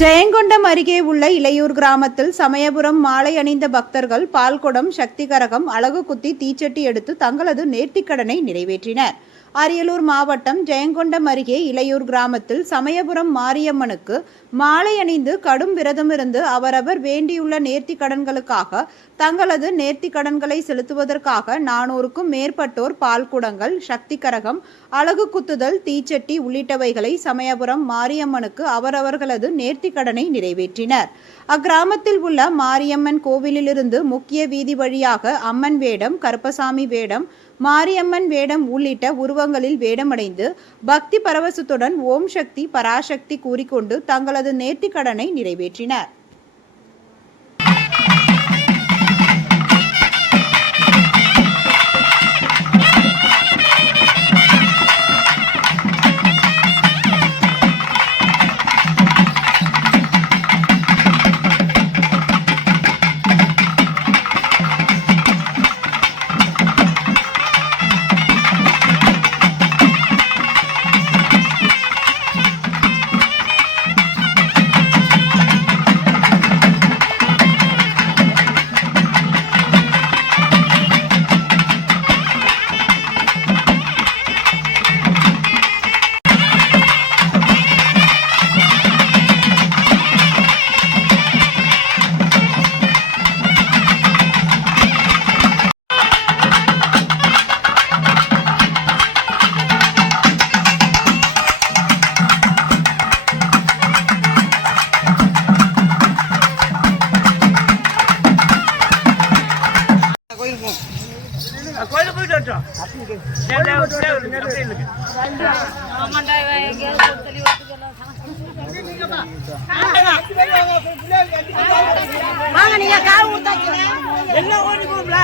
ஜெயங்கொண்டம் அருகே உள்ள இளையூர் கிராமத்தில் சமயபுரம் மாலை அணிந்த பக்தர்கள் பால்குடம் சக்திகரகம் அழகு குத்தி தீச்சட்டி எடுத்து தங்களது நேர்த்திக்கடனை நிறைவேற்றினர். அரியலூர் மாவட்டம் ஜெயங்கொண்டம் அருகே இளையூர் கிராமத்தில் சமயபுரம் மாரியம்மனுக்கு மாலை அணிந்து கடும் விரதமிருந்து அவரவர் வேண்டியுள்ள நேர்த்தி கடன்களுக்காக தங்களது நேர்த்தி கடன்களை செலுத்துவதற்காக நானூறுக்கும் மேற்பட்டோர் பால்குடங்கள் சக்தி கரகம் அழகு குத்துதல் தீச்சட்டி உள்ளிட்டவைகளை சமயபுரம் மாரியம்மனுக்கு அவரவர்களது நேர்த்தி நேர்த்திக் கடனை நிறைவேற்றினர். அக்கிராமத்தில் உள்ள மாரியம்மன் கோவிலிலிருந்து முக்கிய வீதி வழியாக அம்மன் வேடம் கருப்பசாமி வேடம் மாரியம்மன் வேடம் உள்ளிட்ட உருவங்களில் வேடமடைந்து பக்தி பரவசத்துடன் ஓம் சக்தி பராசக்தி கூறிக்கொண்டு தங்களது நேர்த்திக் கடனை நிறைவேற்றினர். கோயிலுக்கு போயிட்டு வரட்டும் ஆமாண்டா வாங்க நீங்க காவு என்ன ஓடி போகும்ல